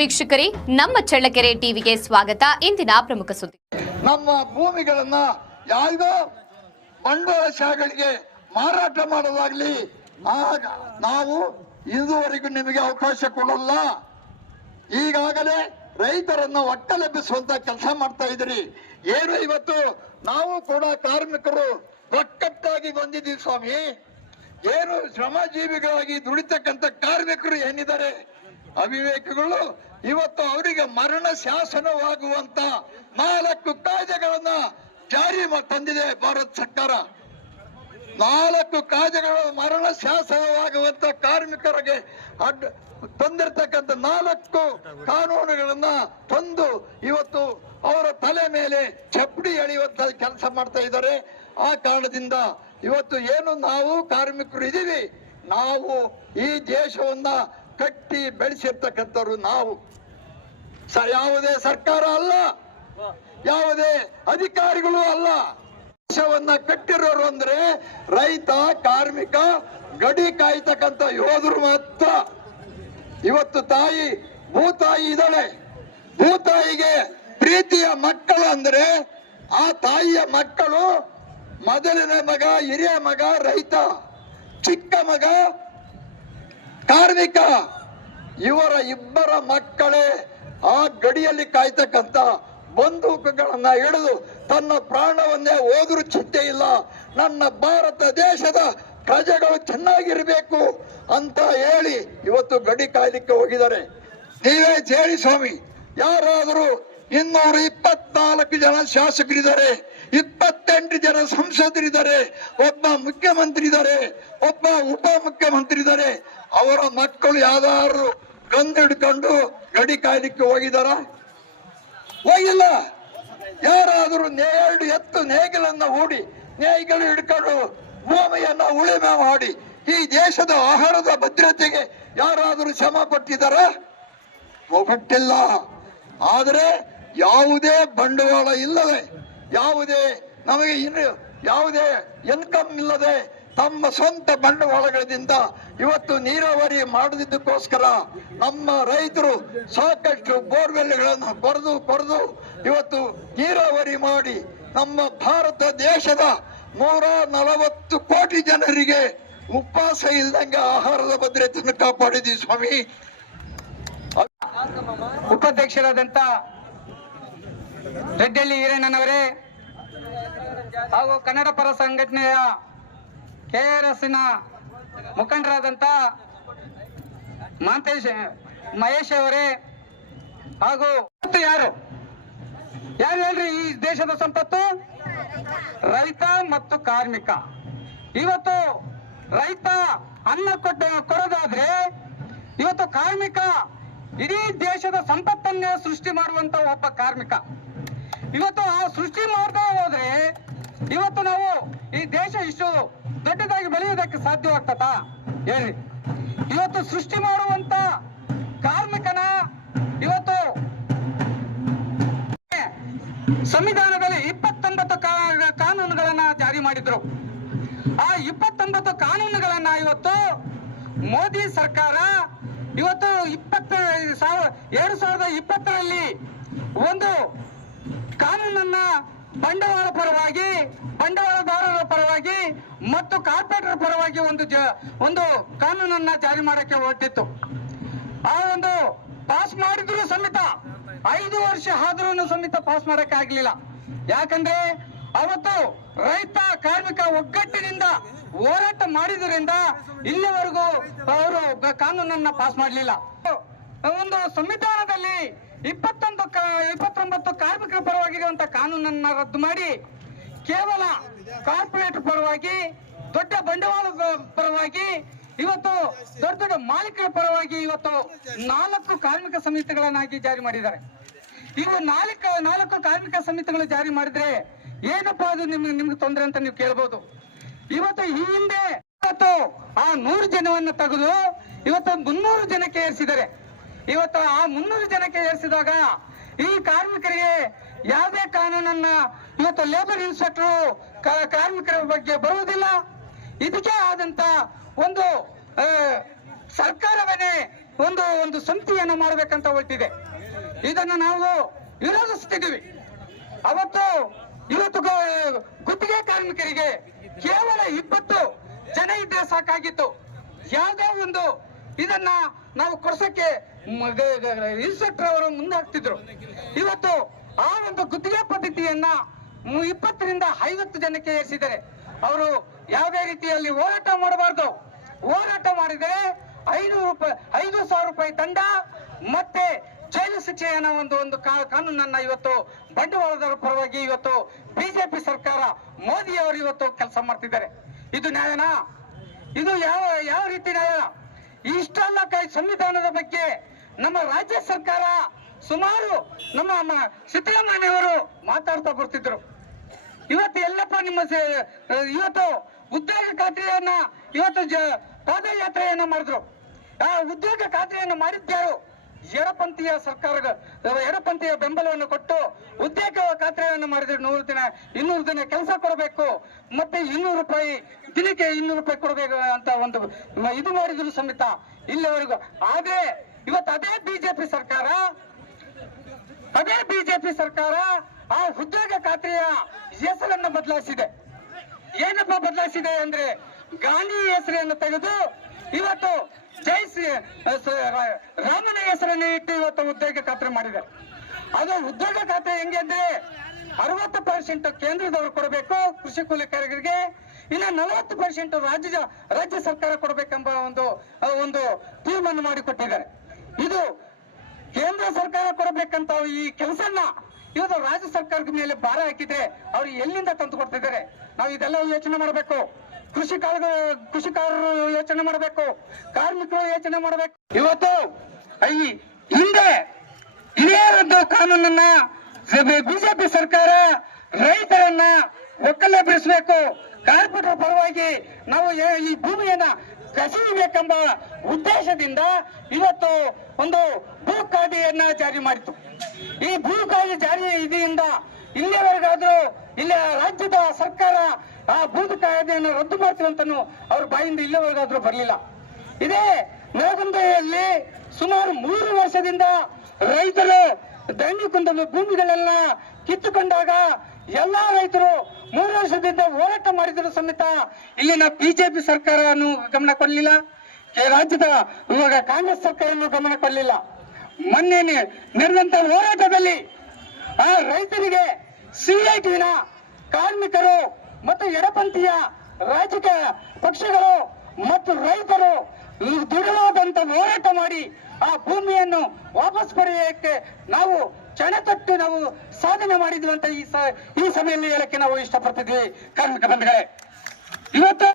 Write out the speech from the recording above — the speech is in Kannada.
ವೀಕ್ಷಕರೇ, ನಮ್ಮ ಚಳ್ಳಕೆರೆ ಟಿವಿಗೆ ಸ್ವಾಗತ. ಇಂದಿನ ಪ್ರಮುಖ ಸುದ್ದಿ. ನಮ್ಮ ಭೂಮಿಗಳನ್ನ ಯಾವುದೋ ಬಂಡವಾಳ ಬಂಡವಾಳಶಾಹಿಗಳಿಗೆ ಮಾರಾಟ ಮಾಡೋದಾಗ್ಲಿ ನಾವು ಇದುವರೆಗೂ ನಿಮಗೆ ಅವಕಾಶ ಕೊಡಲ್ಲ. ಈಗಾಗಲೇ ರೈತರನ್ನ ಒಟ್ಟಲೆಬ್ಬಿಸುವಂತ ಕೆಲಸ ಮಾಡ್ತಾ ಇದ್ರಿ ಏನು ಇವತ್ತು ನಾವು ಕೂಡ ಕಾರ್ಮಿಕರು ಒಕ್ಕಟ್ಟಾಗಿ ಬಂದಿದ್ದೀವಿ ಸ್ವಾಮಿ. ಏನು ಶ್ರಮಜೀವಿಗಳಾಗಿ ದುಡಿತಕ್ಕಂತ ಕಾರ್ಮಿಕರು ಏನಿದ್ದಾರೆ? ಅವಿವೇಕಗಳು ಇವತ್ತು ಅವರಿಗೆ ಮರಣ ಶಾಸನವಾಗುವಂತ ನಾಲ್ಕು ಕಾಯ್ದೆಗಳನ್ನ ಜಾರಿ ತಂದಿದೆ ಭಾರತ ಸರ್ಕಾರ. ನಾಲ್ಕು ಕಾಯ್ದೆಗಳು ಮರಣ ಶಾಸನವಾಗುವಂತ ಕಾರ್ಮಿಕರಿಗೆ ತಂದಿರತಕ್ಕಂಥ ನಾಲ್ಕು ಕಾನೂನುಗಳನ್ನ ತಂದು ಇವತ್ತು ಅವರ ತಲೆ ಮೇಲೆ ಚಪ್ಪಡಿ ಎಳೆಯುವಂತ ಕೆಲಸ ಮಾಡ್ತಾ ಇದ್ದಾರೆ. ಆ ಕಾರಣದಿಂದ ಇವತ್ತು ಏನು ನಾವು ಕಾರ್ಮಿಕರು ಇದೀವಿ, ನಾವು ಈ ದೇಶವನ್ನ ಕಟ್ಟಿ ಬೆಳೆಸಿರ್ತಕ್ಕಂಥವ್ರು ನಾವು. ಯಾವುದೇ ಸರ್ಕಾರ ಅಲ್ಲ. ಯಾವುದೇ ಅಧಿಕಾರಿಗಳು ಅಲ್ಲ. ದೇಶವನ್ನ ಕಟ್ಟಿರೋರು ಅಂದ್ರೆ ರೈತ, ಕಾರ್ಮಿಕ, ಗಡಿ ಕಾಯ್ತಕ್ಕಂಥ ಯೋಧರು ಮಾತ್ರ. ಇವತ್ತು ತಾಯಿ, ಭೂತಾಯಿ ಇದ್ದಾಳೆ. ಭೂತಾಯಿಗೆ ಪ್ರೀತಿಯ ಮಕ್ಕಳು ಅಂದ್ರೆ ಆ ತಾಯಿಯ ಮಕ್ಕಳು ಮೊದಲನೇ ಮಗ, ಹಿರಿಯ ಮಗ, ರೈತ. ಚಿಕ್ಕ ಮಗ ಕಾರ್ಮಿಕ, ಇವರ ಇಬ್ಬರ ಮಕ್ಕಳೇ ಆ ಗಡಿಯಲ್ಲಿ ಕಾಯ್ತಕ್ಕಂತ ಬಂದೂಕುಗಳನ್ನ ಹಿಡಿದು ತನ್ನ ಪ್ರಾಣವನ್ನೇ ಹೋದ್ರು ಚಿಂತೆ ಇಲ್ಲ. ನನ್ನ ಭಾರತ ದೇಶದ ಪ್ರಜೆಗಳು ಚೆನ್ನಾಗಿರ್ಬೇಕು ಅಂತ ಹೇಳಿ ಇವತ್ತು ಗಡಿ ಕಾಯ್ಲಿಕ್ಕೆ ಹೋಗಿದ್ದಾರೆ. ನೀವೇ ಜೇಳಿ ಸ್ವಾಮಿ, ಯಾರಾದರೂ ಇನ್ನೂರ ಇಪ್ಪತ್ನಾಲ್ಕು ಜನ ಶಾಸಕರಿದ್ದಾರೆ. ಇಪ್ಪತ್ತೆಂಟು ಜನ ಸಂಸದರಿದ್ದಾರೆ, ಒಬ್ಬ ಮುಖ್ಯಮಂತ್ರಿ ಇದ್ದಾರೆ ಒಬ್ಬ ಉಪ ಮುಖ್ಯಮಂತ್ರಿ ಇದ್ದಾರೆ ಅವರ ಮಕ್ಕಳು ಯಾವ್ದಾದ್ರು ಗಂದು ಹಿಡ್ಕೊಂಡು ಗಡಿ ಕಾಯ್ಲಿಕ್ಕೆ ಹೋಗಿದಾರ ಹೋಗಿಲ್ಲ. ಯಾರಾದರೂ ನೇರಡು ಎತ್ತು ನೇಗಿಲನ್ನ ಹೂಡಿ ನೇಗಿಲು ಹಿಡ್ಕೊಂಡು ಭೂಮಿಯನ್ನ ಉಳಿಮೆ ಮಾಡಿ, ಈ ದೇಶದ ಆಹಾರದ ಭದ್ರತೆಗೆ ಯಾರಾದರೂ ಶ್ರಮ ಪಟ್ಟಿದಾರ ಹೋಗಟ್ಟಿಲ್ಲ ಆದರೆ ಯಾವುದೇ ಬಂಡವಾಳ ಇಲ್ಲದೆ ಯಾವುದೇ, ನಮಗೆ ಇನ್ನು ಯಾವುದೇ ಇನ್ಕಮ್ ಇಲ್ಲದೆ ತಮ್ಮ ಸ್ವಂತ ಬಂಡವಾಳಗಳಿಂದ ಇವತ್ತು ನೀರಾವರಿ ಮಾಡದಿದ್ದಕ್ಕೋಸ್ಕರ ನಮ್ಮ ರೈತರು ಸಾಕಷ್ಟು ಬೋರ್ವೆಲ್ಗಳನ್ನು ಕೊರೆದು ಕೊರೆದು ಇವತ್ತು ನೀರಾವರಿ ಮಾಡಿ ನಮ್ಮ ಭಾರತ ದೇಶದ ನೂರ ನಲವತ್ತು ಕೋಟಿ ಜನರಿಗೆ ಉಪವಾಸ ಇಲ್ದಂಗೆ ಆಹಾರದ ಭದ್ರತೆಯನ್ನು ಕಾಪಾಡಿದ್ವಿ ಸ್ವಾಮಿ. ಉಪಾಧ್ಯಕ್ಷರಾದಂತ ರೆಡ್ಡಳ್ಳಿ ಹಿರೇಣ್ಣನವರೇ ಹಾಗೂ ಕನ್ನಡ ಪರ ಸಂಘಟನೆಯ ಕೆ ಆರ್ ಎಸ್ನ ಮುಖಂಡರಾದಂತ ಮಹಂತೇಶ್ ಮಹೇಶ್ ಅವರೇ ಹಾಗೂ ಯಾರು? ಯಾರು ಹೇಳ್ರಿ ಈ ದೇಶದ ಸಂಪತ್ತು? ರೈತ ಮತ್ತು ಕಾರ್ಮಿಕ. ಇವತ್ತು ರೈತ ಅನ್ನ ಕೊಟ್ಟ, ಕೊಡೋದಾದ್ರೆ ಇವತ್ತು ಕಾರ್ಮಿಕ ಇಡೀ ದೇಶದ ಸಂಪತ್ತನ್ನೇ ಸೃಷ್ಟಿ ಮಾಡುವಂತ ಒಬ್ಬ ಕಾರ್ಮಿಕ. ಇವತ್ತು ಆ ಸೃಷ್ಟಿ ಮಾಡ್ತಾ ಹೋದ್ರೆ ಇವತ್ತು ನಾವು ಈ ದೇಶ ಇಷ್ಟು ದೊಡ್ಡದಾಗಿ ಬೆಳೆಯುವುದಕ್ಕೆ ಸಾಧ್ಯವಾಗ್ತದ ಹೇಳಿ ಇವತ್ತು ಸೃಷ್ಟಿ ಮಾಡುವಂತ ಕಾರ್ಮಿಕನ ಇವತ್ತು ಸಂವಿಧಾನದಲ್ಲಿ ಇಪ್ಪತ್ತೊಂಬತ್ತು ಕಾನೂನುಗಳನ್ನ ಜಾರಿ ಮಾಡಿದ್ರು. ಆ ಇಪ್ಪತ್ತೊಂಬತ್ತು ಕಾನೂನುಗಳನ್ನ ಇವತ್ತು ಮೋದಿ ಸರ್ಕಾರ ಇವತ್ತು ಇಪ್ಪತ್ತ ಸಾವಿರ, ಎರಡು ಸಾವಿರದ ಇಪ್ಪತ್ತರಲ್ಲಿ ಒಂದು ಕಾನೂನನ್ನ ಬಂಡವಾಳ ಪರವಾಗಿ, ಬಂಡವಾಳದಾರರ ಪರವಾಗಿ ಮತ್ತು ಕಾರ್ಪೊರೇಟರ್ ಪರವಾಗಿ ಒಂದು ಒಂದು ಕಾನೂನನ್ನ ಜಾರಿ ಮಾಡಕ್ಕೆ ಹೊರಟಿತ್ತು. ಆ ಒಂದು ಪಾಸ್ ಮಾಡಿದ್ರು ಸಮೇತ ಐದು ವರ್ಷ ಆದ್ರೂ ಸಮೇತ ಪಾಸ್ ಮಾಡಕ್ಕೆ ಆಗ್ಲಿಲ್ಲ ಯಾಕಂದ್ರೆ ಅವತ್ತು ರೈತ ಕಾರ್ಮಿಕ ಒಗ್ಗಟ್ಟಿನಿಂದ ಹೋರಾಟ ಮಾಡಿದ್ರಿಂದ ಇಲ್ಲಿವರೆಗೂ ಅವರು ಕಾನೂನನ್ನ ಪಾಸ್ ಮಾಡಲಿಲ್ಲ. ಒಂದು ಸಂವಿಧಾನದಲ್ಲಿ ಇಪ್ಪತ್ತು ಕಾರ್ಮಿಕರ ಪರವಾಗಿ ಇರುವಂತ ಕಾನೂನನ್ನ ರದ್ದು ಮಾಡಿ ಕೇವಲ ಕಾರ್ಪೊರೇಟ್ ಪರವಾಗಿ, ದೊಡ್ಡ ಬಂಡವಾಳ ಪರವಾಗಿ, ಇವತ್ತು ದೊಡ್ಡ ದೊಡ್ಡ ಮಾಲೀಕರ ಪರವಾಗಿ ಇವತ್ತು ನಾಲ್ಕು ಕಾರ್ಮಿಕ ಸಮಿತಿಗಳನ್ನಾಗಿ ಜಾರಿ ಮಾಡಿದ್ದಾರೆ. ಇವು ನಾಲ್ಕು ನಾಲ್ಕು ಕಾರ್ಮಿಕ ಸಮಿತಿಗಳು ಜಾರಿ ಮಾಡಿದ್ರೆ ಏನಪ್ಪ ಅದು ನಿಮ್ಗೆ ನಿಮ್ಗೆ ತೊಂದರೆ ಅಂತ ನೀವು ಕೇಳ್ಬೋದು. ಇವತ್ತು ಈ ಹಿಂದೆ ಇವತ್ತು ಆ ನೂರು ಜನವನ್ನ ತೆಗೆದು ಇವತ್ತು ಮುನ್ನೂರು ಜನಕ್ಕೆ ಏರಿಸಿದ್ದಾರೆ. ಇವತ್ತು ಆ ಮುನ್ನೂರು ಜನಕ್ಕೆ ಏರಿಸಿದಾಗ ಈ ಕಾರ್ಮಿಕರಿಗೆ ಯಾವುದೇ ಕಾನೂನನ್ನ ಇವತ್ತು ಲೇಬರ್ ಇನ್ಸ್ಪೆಕ್ಟರ್ ಕಾರ್ಮಿಕರ ಬಗ್ಗೆ ಬರುವುದಿಲ್ಲ. ಇದಕ್ಕೆ ಆದಂತ ಒಂದು ಸರ್ಕಾರವನ್ನೇ ಒಂದು ಒಂದು ಸಂತಿಯನ್ನು ಮಾಡಬೇಕಂತ ಹೊರಟಿದೆ. ಇದನ್ನು ನಾವು ವಿರೋಧಿಸ್ತಿದ್ದೀವಿ. ಅವತ್ತು ಇವತ್ತು ಗುತ್ತಿಗೆ ಕಾರ್ಮಿಕರಿಗೆ ಕೇವಲ ಇಪ್ಪತ್ತು ಜನ ಇದ್ರೆ ಸಾಕಾಗಿತ್ತು. ಯಾವುದೋ ಒಂದು ಇದನ್ನ ನಾವು ಕೊಡ್ಸಕ್ಕೆ ಇನ್ಸ್ಪೆಕ್ಟರ್ ಅವರು ಮುಂದಾಗ್ತಿದ್ರು. ಇವತ್ತು ಆ ಒಂದು ಗುತ್ತಿಗೆ ಪದ್ಧತಿಯನ್ನ ಇಪ್ಪತ್ತರಿಂದ ಐವತ್ತು ಜನಕ್ಕೆ ಏರಿಸಿದ್ದಾರೆ. ಅವರು ಯಾವುದೇ ರೀತಿಯಲ್ಲಿ ಹೋರಾಟ ಮಾಡಬಾರ್ದು. ಹೋರಾಟ ಮಾಡಿದರೆ ಐನೂರು ರೂಪಾಯಿ, ಐದು ಸಾವಿರ ರೂಪಾಯಿ ತಂಡ ಮತ್ತೆ ಜೈಲು ಶಿಕ್ಷೆಯನ್ನ ಒಂದು ಒಂದು ಕಾನೂನನ್ನ ಇವತ್ತು ಬಂಡವಾಳದವರ ಪರವಾಗಿ ಇವತ್ತು ಬಿಜೆಪಿ ಸರ್ಕಾರ ಮೋದಿ ಅವರು ಇವತ್ತು ಕೆಲಸ ಮಾಡ್ತಿದ್ದಾರೆ. ಇದು ನ್ಯಾಯನಾ? ಇದು ಯಾವ ಯಾವ ರೀತಿ ನ್ಯಾಯ? ಇಷ್ಟೆಲ್ಲ ಕೈ ಸಂವಿಧಾನದ ಬಗ್ಗೆ ನಮ್ಮ ರಾಜ್ಯ ಸರ್ಕಾರ ಸುಮಾರು ನಮ್ಮ ಸಿದ್ದರಾಮಯ್ಯವರು ಮಾತಾಡ್ತಾ ಬರ್ತಿದ್ರು. ಇವತ್ತು ಎಲ್ಲಪ್ಪ ನಿಮ್ಮ ಇವತ್ತು ಉದ್ಯೋಗ ಖಾತ್ರಿಯನ್ನ, ಇವತ್ತು ಪಾದಯಾತ್ರೆಯನ್ನ ಮಾಡಿದ್ರು. ಆ ಉದ್ಯೋಗ ಖಾತ್ರಿಯನ್ನ ಮಾಡಿದ್ಯಾರು ಎಡಪಂಥೀಯ ಸರ್ಕಾರ ಎಡಪಂಥೀಯ ಬೆಂಬಲವನ್ನು ಕೊಟ್ಟು ಉದ್ಯೋಗ ಖಾತ್ರಿಯನ್ನು ಮಾಡಿದ್ರೆ ನೂರು ದಿನ, ಇನ್ನೂರು ದಿನ ಕೆಲಸ ಕೊಡಬೇಕು, ಮತ್ತೆ ಇನ್ನೂರು ರೂಪಾಯಿ ದಿನಕ್ಕೆ ಇನ್ನೂರು ರೂಪಾಯಿ ಕೊಡಬೇಕು ಅಂತ ಒಂದು ಇದು ಮಾಡಿದ್ರು ಸಮೇತ ಇಲ್ಲಿವರೆಗೂ. ಆದ್ರೆ ಇವತ್ತು ಅದೇ ಬಿಜೆಪಿ ಸರ್ಕಾರ, ಅದೇ ಬಿಜೆಪಿ ಸರ್ಕಾರ ಆ ಉದ್ಯೋಗ ಖಾತ್ರಿಯ ಹೆಸರನ್ನು ಬದಲಾಯಿಸಿದೆ. ಏನಪ್ಪ ಬದಲಾಯಿಸಿದೆ ಅಂದ್ರೆ ಗಾಂಧಿ ಹೆಸರನ್ನು ತೆಗೆದು ಇವತ್ತು ಜೈ ಶ್ರೀ ಸ- ರಾ- ರಾಮನ ಹೆಸರನ್ನು ಇಟ್ಟು ಇವತ್ತು ಉದ್ಯೋಗ ಖಾತ್ರಿ ಮಾಡಿದ್ದಾರೆ ಅದು ಉದ್ಯೋಗ ಖಾತೆ ಹೆಂಗೆ ಅಂದ್ರೆ ಅರವತ್ತು ಪರ್ಸೆಂಟ್ ಕೇಂದ್ರದವರು ಕೊಡಬೇಕು, ಕೃಷಿ ಕೂಲಿಕಾರರಿಗೆ ಇನ್ನ ನಲವತ್ತು ಪರ್ಸೆಂಟ್ ರಾಜ್ಯ ರಾಜ್ಯ ಸರ್ಕಾರ ಕೊಡಬೇಕೆಂಬ ಒಂದು ಒಂದು ತೀರ್ಮಾನ ಮಾಡಿಕೊಟ್ಟಿದ್ದಾರೆ. ಇದು ಕೇಂದ್ರ ಸರ್ಕಾರ ಕೊಡಬೇಕಂತ ಈ ಕೆಲಸನ ಇವತ್ತು ರಾಜ್ಯ ಸರ್ಕಾರದ ಮೇಲೆ ಭಾರ ಹಾಕಿದ್ರೆ ಅವ್ರು ಎಲ್ಲಿಂದ ತಂದು ಕೊಡ್ತಿದ್ದಾರೆ? ನಾವು ಇದೆಲ್ಲ ಯೋಚನೆ ಮಾಡಬೇಕು. ಕೃಷಿಕಾರರು ಕೃಷಿಕಾರರು ಯೋಚನೆ ಮಾಡಬೇಕು, ಕಾರ್ಮಿಕರು ಯೋಚನೆ ಮಾಡಬೇಕು. ಇವತ್ತು ಹಿಂದೆ ಒಂದು ಕಾನೂನನ್ನ ಬಿಜೆಪಿ ಸರ್ಕಾರ ರೈತರನ್ನ ಒಕ್ಕಲೆಬ್ಬಿಸಬೇಕು ಕಾರ್ಮಿಕರ ಪರವಾಗಿ ನಾವು ಈ ಭೂಮಿಯನ್ನ ಕಸಿಯಬೇಕೆಂಬ ಉದ್ದೇಶದಿಂದ ಇವತ್ತು ಒಂದು ಭೂ ಕಾಯ್ದೆಯನ್ನ ಜಾರಿ ಮಾಡಿತು ಈ ಭೂ ಕಾಯ್ದೆ ಜಾರಿ ಇದೆಯಿಂದ ಇಲ್ಲಿಯವರೆಗಾದ್ರೂ ಇಲ್ಲಿ ರಾಜ್ಯದ ಸರ್ಕಾರ ಆ ಭೂತ ಕಾಯ್ದೆಯನ್ನು ರದ್ದು ಮಾಡ್ತೀವಂತನೂ ಅವ್ರ ಬಾಯಿಂದ ಇಲ್ಲಿವರೆಗಾದ್ರೂ ಬರಲಿಲ್ಲ. ಇದೇ ನರಗುಂದೆಯಲ್ಲಿ ಸುಮಾರು ಮೂರು ವರ್ಷದಿಂದ ರೈತರು ದೈನಿಕುಂದ ಭೂಮಿಗಳೆಲ್ಲ ಕಿತ್ತುಕೊಂಡಾಗ ಎಲ್ಲಾ ರೈತರು ಮೂರು ವರ್ಷದಿಂದ ಹೋರಾಟ ಮಾಡಿದ್ರು ಸಮೇತ ಇಲ್ಲಿನ ಬಿಜೆಪಿ ಸರ್ಕಾರನು ಗಮನ ಕೊಡಲಿಲ್ಲ. ರಾಜ್ಯದ ಇವಾಗ ಕಾಂಗ್ರೆಸ್ ಸರ್ಕಾರನು ಗಮನ ಕೊಡಲಿಲ್ಲ. ಮೊನ್ನೆ ನಡೆದಂತ ಹೋರಾಟದಲ್ಲಿ ಆ ರೈತರಿಗೆ ಸಿಐಟಿನ ಕಾರ್ಮಿಕರು ಮತ್ತು ಎಡಪಂಥೀಯ ರಾಜಕೀಯ ಪಕ್ಷಗಳು ಮತ್ತು ರೈತರು ದೃಢವಾದಂತ ಹೋರಾಟ ಮಾಡಿ ಆ ಭೂಮಿಯನ್ನು ವಾಪಸ್ ಪಡೆಯಕ್ಕೆ ನಾವು ಚಣತಟ್ಟು ನಾವು ಸಾಧನೆ ಮಾಡಿದ್ವಿ ಅಂತ ಈ ಈ ಸಭೆಯಲ್ಲಿ ಹೇಳಕ್ಕೆ ನಾವು ಇಷ್ಟಪಡ್ತಿದ್ವಿ. ಕಾರ್ಮಿಕ ಬಂಧುಗಳೇ, ಇವತ್ತು